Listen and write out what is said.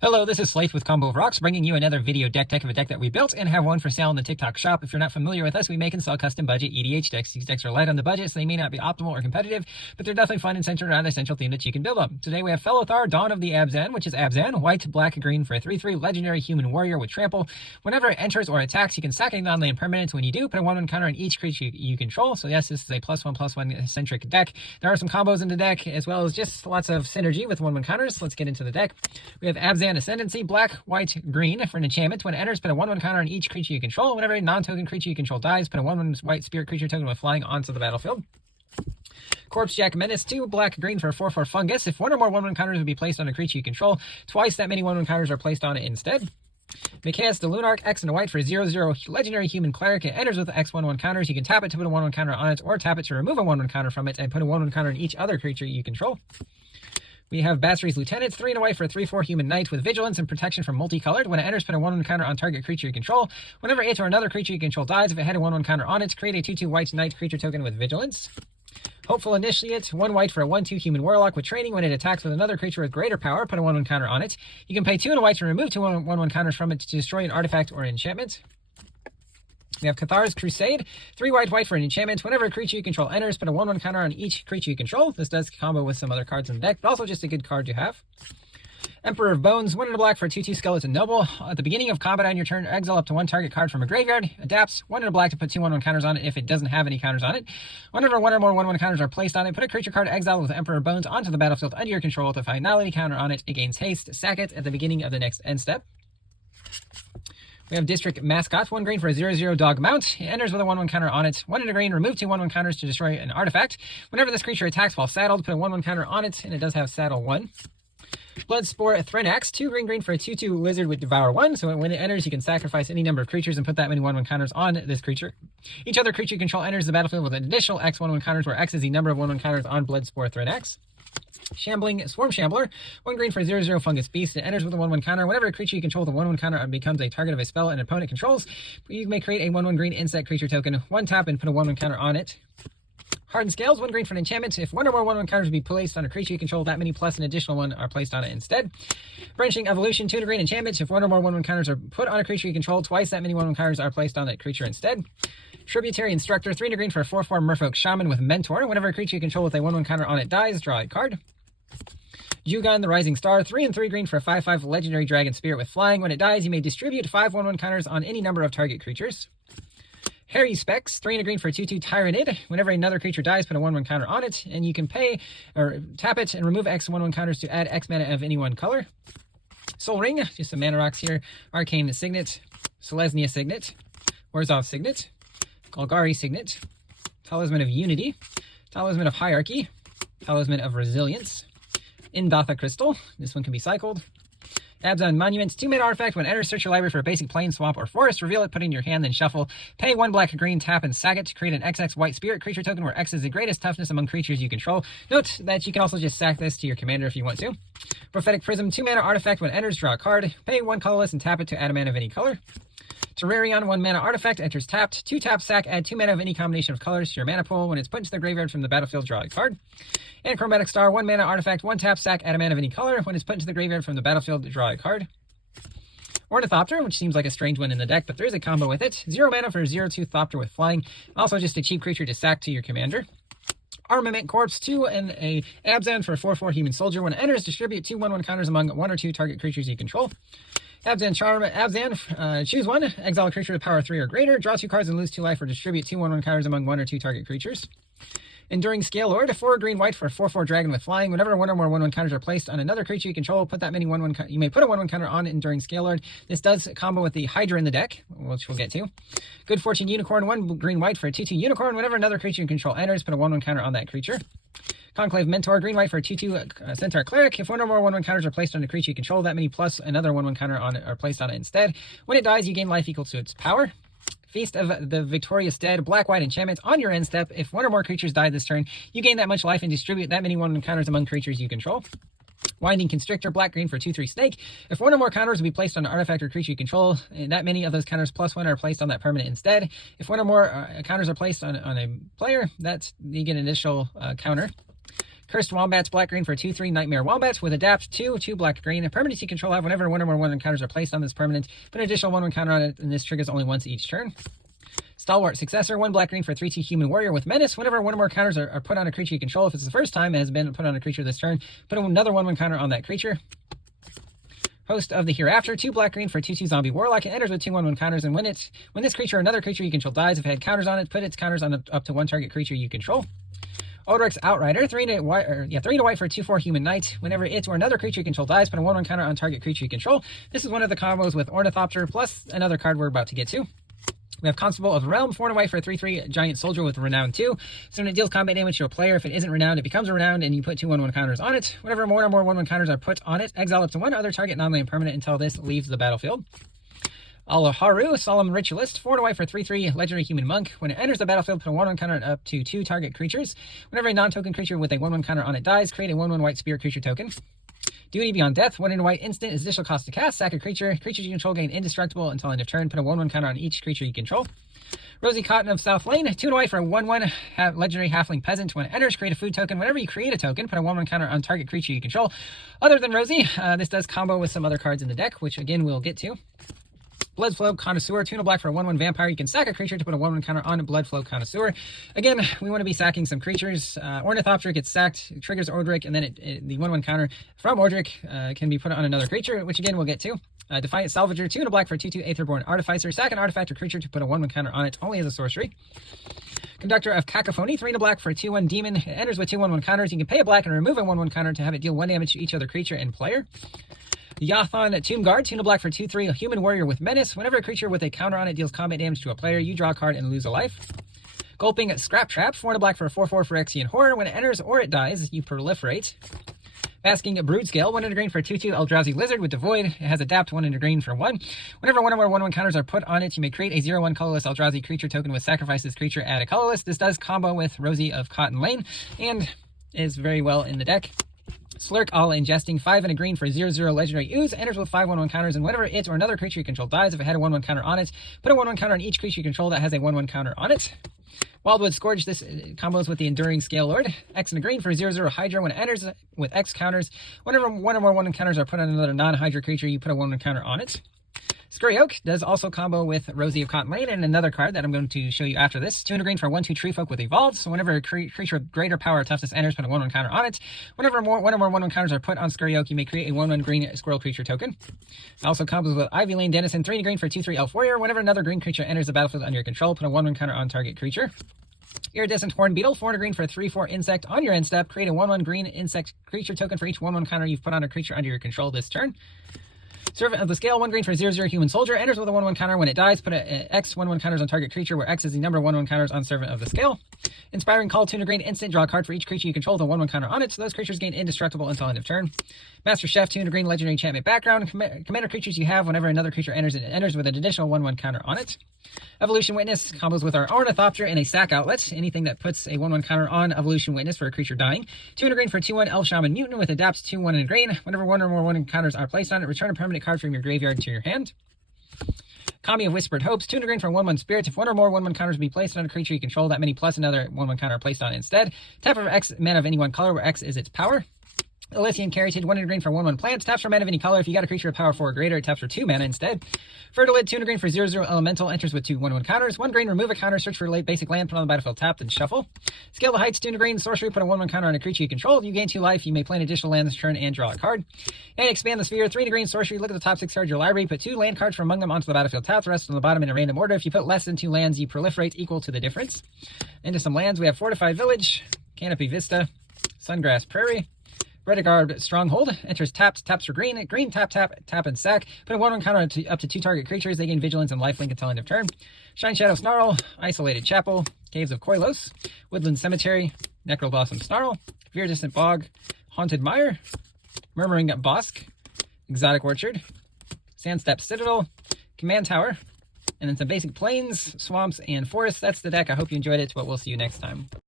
Hello, this is Slate with Combo of Rocks, bringing you another video deck of a deck that we built and have one for sale in the TikTok shop. If you're not familiar with us, we make and sell custom budget EDH decks. These decks are light on the budget, so they may not be optimal or competitive, but they're definitely fun and centered around a central theme that you can build on. Today we have Felothar, Dawn of the Abzan, which is Abzan, white, black, green for a 3/3 legendary human warrior with trample. Whenever it enters or attacks, you can sack a non-land permanent. When you do, put a 1/1 counter on each creature you control. So yes, this is a +1/+1 centric deck. There are some combos in the deck, as well as just lots of synergy with 1/1 counters. Let's get into the deck. We have Abzan Ascendancy, black, white, green for an enchantment. When it enters, put a 1/1 counter on each creature you control. Whenever a non-token creature you control dies, put a 1/1 white spirit creature token with flying onto the battlefield. Corpse Jack Menace, 2 black, green for a 4/4 fungus. If one or more 1/1 counters would be placed on a creature you control, twice that many 1/1 counters are placed on it instead. Micaeus the Lunarch, X and a white for 0/0 legendary human cleric. It enters with X 1/1 counters. You can tap it to put a 1/1 counter on it, or tap it to remove a 1/1 counter from it and put a 1/1 counter on each other creature you control. We have Basri's Lieutenant, 3 and a white for a 3/4 human knight with vigilance and protection from multicolored. When it enters, put a 1/1 counter on target creature you control. Whenever it or another creature you control dies, if it had a 1/1 counter on it, create a 2/2 white knight creature token with vigilance. Hopeful Initiate, 1 white for a 1/2 human warlock with training. When it attacks with another creature with greater power, put a 1/1 counter on it. You can pay 2 and a white to remove 2 1/1 counters from it to destroy an artifact or enchantment. We have Cathar's Crusade, 3 white for an enchantment. Whenever a creature you control enters, put a 1/1 counter on each creature you control. This does combo with some other cards in the deck, but also just a good card to have. Emperor of Bones, 1 and a black for a 2/2 skeleton noble. At the beginning of combat on your turn, exile up to 1 target card from a graveyard. Adapts, 1 and a black to put 2 1/1 counters on it if it doesn't have any counters on it. Whenever 1 or more 1/1 counters are placed on it, put a creature card exiled with Emperor of Bones onto the battlefield under your control. With a finality counter on it, it gains haste. Sack it at the beginning of the next end step. We have District Mascot, 1 green for a 0/0 dog mount. It enters with a 1/1 counter on it. 1 and a green, remove 2 1/1 counters to destroy an artifact. Whenever this creature attacks while saddled, put a 1/1 counter on it, and it does have saddle 1. Bloodspore Threnax, 2 green for a 2/2 lizard with Devour 1. So when it enters, you can sacrifice any number of creatures and put that many 1/1 counters on this creature. Each other creature you control enters the battlefield with an additional X 1/1 counters, where X is the number of 1/1 counters on Bloodspore Threnax. Shambling Swarm Shambler, 1 green for 0/0 fungus beast. It enters with a 1/1 counter. Whenever a creature you control with a 1/1 counter becomes a target of a spell an opponent controls, you may create a 1/1 green insect creature token, 1 tap, and put a 1/1 counter on it. Hardened Scales, 1 green for an enchantment. If 1 or more 1/1 counters be placed on a creature you control, that many plus an additional 1 are placed on it instead. Branching Evolution, 2 and a green enchantment. If 1 or more 1/1 counters are put on a creature you control, twice that many 1/1 counters are placed on that creature instead. Tributary Instructor, 3 and a green for a 4/4 Merfolk Shaman with Mentor. Whenever a creature you control with a 1/1 counter on it dies, draw a card. Jugon the Rising Star, 3 and 3 green for a 5/5 legendary dragon spirit with flying. When it dies, you may distribute 5 1/1 counters on any number of target creatures. Harry Specs, 3 and a green for a 2/2 Tyrannid. Whenever another creature dies, put a 1/1 counter on it, and you can pay or tap it and remove X 1/1 counters to add X mana of any one color. Soul Ring, just some mana rocks here. Arcane Signet, Selesnya Signet, Orzhov Signet, Golgari Signet, Talisman of Unity, Talisman of Hierarchy, Talisman of Resilience, Indatha Crystal, this one can be cycled. Abzan Monument, 2 mana artifact. When enters, search your library for a basic plain, swamp, or forest. Reveal it, put it in your hand, then shuffle. Pay 1 black, green, tap, and sack it to create an XX white spirit creature token, where X is the greatest toughness among creatures you control. Note that you can also just sack this to your commander if you want to. Prophetic Prism, 2 mana artifact. When enters, draw a card. Pay 1 colorless and tap it to add a mana of any color. Terrarion, 1 mana artifact, enters tapped. 2 tap, sack, add 2 mana of any combination of colors to your mana pool. When it's put into the graveyard from the battlefield, draw a card. And Chromatic Star, 1 mana artifact, 1 tap, sack, add a mana of any color. When it's put into the graveyard from the battlefield, draw a card. Ornithopter, which seems like a strange one in the deck, but there is a combo with it. 0 mana for a 0/2 Thopter with flying. Also just a cheap creature to sack to your commander. Armament Corpse, 2 and a Abzan for a 4/4 human soldier. When it enters, distribute 2 1/1 counters among 1 or 2 target creatures you control. Abzan Charm, Abzan, choose 1, exile a creature with power 3 or greater, draw 2 cards and lose 2 life, or distribute 2 1/1 counters among 1 or 2 target creatures. Enduring Scale Lord, 4 green white for a 4/4 dragon with flying. Whenever 1 or more 1/1 counters are placed on another creature you control, put that many 1/1 you may put a 1/1 counter on Enduring Scale Lord. This does combo with the Hydra in the deck, which we'll get to. Good Fortune Unicorn, 1 green white for a 2/2 unicorn. Whenever another creature you control enters, put a 1/1 counter on that creature. Conclave Mentor, green white for a 2/2 Centaur Cleric. If 1 or more 1/1 counters are placed on a creature you control, that many plus another 1/1 counter on it are placed on it instead. When it dies, you gain life equal to its power. Feast of the Victorious Dead, black-white enchantment. On your end step, if 1 or more creatures die this turn, you gain that much life and distribute that many 1/1 counters among creatures you control. Winding Constrictor, black-green for 2/3 snake. If 1 or more counters will be placed on an artifact or creature you control, and that many of those counters plus 1 are placed on that permanent instead. If 1 or more counters are placed on a player, you get an additional counter. Cursed Wombats, black-green for 2/3 Nightmare Wombats with Adapt 2 black-green. Permanents you control have whenever one or more 1/1 counters are placed on this permanent, put an additional 1/1 counter on it, and this triggers only once each turn. Stalwart Successor, 1 black-green for 3/2 Human Warrior with Menace. Whenever one or more counters are put on a creature you control, if it's the first time it has been put on a creature this turn, put another 1/1 counter on that creature. Host of the Hereafter, 2 black-green for 2/2 Zombie Warlock. It enters with 2 1/1 counters, and when this creature or another creature you control dies, if it had counters on it, put its counters on up to one target creature you control. Odric's Outrider, 3 to white for 2/4 Human Knight. Whenever it or another creature you control dies, put a 1/1 counter on target creature you control. This is one of the combos with Ornithopter, plus another card we're about to get to. We have Constable of the Realm, 4 white for 3/3 Giant Soldier with Renown 2. So when it deals combat damage to a player, if it isn't renowned, it becomes renowned, and you put 2 1/1 counters on it. Whenever one or more 1/1 counters are put on it, exile up to one other target non-land permanent until this leaves the battlefield. Alaharu, Solemn Ritualist, 4 white for 3/3 Legendary Human Monk. When it enters the battlefield, put a 1/1 counter up to 2 target creatures. Whenever a non-token creature with a 1/1 counter on it dies, create a 1/1 white spirit creature token. Duty Beyond Death, 1 white instant is additional cost to cast. Sack a creature. Creatures you control gain indestructible until end of turn. Put a 1/1 counter on each creature you control. Rosie Cotton of South Lane, 2 white for 1/1 Legendary Halfling Peasant. When it enters, create a food token. Whenever you create a token, put a 1/1 counter on target creature you control. Other than Rosie, this does combo with some other cards in the deck, which again we'll get to. Bloodflow Connoisseur, 2 black for 1/1 Vampire. You can sack a creature to put a 1/1 counter on Bloodflow Connoisseur. Again, we want to be sacking some creatures. Ornithopter gets sacked, triggers Ordric, and then the 1/1 counter from Ordric can be put on another creature, which again we'll get to. Defiant Salvager, 2 black for 2/2 Aetherborn Artificer. Sack an artifact or creature to put a 1/1 counter on it, only as a sorcery. Conductor of Cacophony, 3 black for 2/1 Demon. It enters with 2 1/1 counters. You can pay a black and remove a 1/1 counter to have it deal 1 damage to each other creature and player. Yathon Tomb Guard, 2 black for 2/3 Human Warrior with Menace. Whenever a creature with a counter on it deals combat damage to a player, you draw a card and lose a life. Gulping Scrap Trap, 4 black for a 4/4 Phyrexian Horror. When it enters or it dies, you proliferate. Basking Broodscale, 1 green for 2/2 Eldrazi Lizard with Devoid. It has Adapt 1 green for 1. Whenever one or more 1/1 counters are put on it, you may create a 0/1 colorless Eldrazi creature token with Sacrifice this creature, add a colorless. This does combo with Rosie of Cotton Lane and is very well in the deck. Slurk All Ingesting, 5 green for 0/0 Legendary Ooze. Enters with 5 1/1 counters, and whenever it or another creature you control dies, if it had a 1/1 counter on it, put a 1/1 counter on each creature you control that has a 1/1 counter on it. Wildwood Scourge, this combos with the Enduring Scale Lord. X green for 0/0 Hydra. When it enters with X counters, whenever 1 or more 1/1 counters are put on another non-Hydra creature, you put a 1/1 counter on it. Scurry Oak does also combo with Rosie of Cotton Lane and another card that I'm going to show you after this. 2 green for 1/2 Tree Folk with Evolved. So whenever a creature with greater power or toughness enters, put a 1/1 counter on it. Whenever one or more 1/1 counters are put on Scurry Oak, you may create a 1/1 green squirrel creature token. Also combos with Ivy Lane Denizen, 3 green for 2/3 Elf Warrior. Whenever another green creature enters the battlefield under your control, put a 1/1 counter on target creature. Iridescent Horn Beetle, 4 green for a 3/4 Insect. On your end step, create a 1/1 green insect creature token for each 1/1 counter you've put on a creature under your control this turn. Servant of the Scale, 1 green for 0/0 Human Soldier. Enters with a 1/1 counter. When it dies, put a X 1/1 counters on target creature, where X is the number of 1/1 counters on Servant of the Scale. Inspiring Call, 2 green instant. Draw a card for each creature you control with a 1/1 counter on it, so those creatures gain indestructible until end of turn. Master Chef, 2 green legendary enchantment background. Commander creatures you have, whenever another creature enters, it enters with an additional 1/1 counter on it. Evolution Witness combos with our Ornithopter and a Sack Outlet. Anything that puts a 1/1 counter on Evolution Witness for a creature dying. 2 green for 2/1 Elf Shaman Mutant with Adapts 2/1 green. Whenever 1 or more 1 counters are placed on it, return a permanent card from your graveyard to your hand. Kami of Whispered Hopes, 2 green for 1/1 Spirit. If 1 or more 1/1 counters be placed on a creature you control, that many plus another 1/1 counter are placed on it instead. Tap for X mana of any one color, where X is its power. Elysian Caryatid, 1 green for 1/1 Plants. Taps for mana of any color. If you got a creature with power 4 or greater, it taps for 2 mana instead. Fertilid, 2 green for 0/0 Elemental. Enters with 2 1/1 counters. 1 green, remove a counter, search for a late basic land, put on the battlefield tapped, and shuffle. Scale the Heights, 2 green sorcery. Put a 1/1 counter on a creature you control. If you gain 2 life, you may play an additional land this turn and draw a card. And Expand the Sphere, 3 green sorcery. Look at the top 6 cards of your library. Put 2 land cards from among them onto the battlefield tapped. The rest on the bottom in a random order. If you put less than 2 lands, you proliferate equal to the difference. Into some lands, we have Fortified Village, Canopy Vista, Sungrass Prairie, Redguard Stronghold. Enters taps for green. Green, tap, and sack. Put a 1/1 counter up to 2 target creatures. They gain vigilance and lifelink until end of turn. Shine Shadow Snarl, Isolated Chapel, Caves of Koilos, Woodland Cemetery, Necro Blossom Snarl, Viridescent Bog, Haunted Mire, Murmuring Bosk, Exotic Orchard, Sandstep Citadel, Command Tower, and then some basic plains, swamps, and forests. That's the deck. I hope you enjoyed it, but we'll see you next time.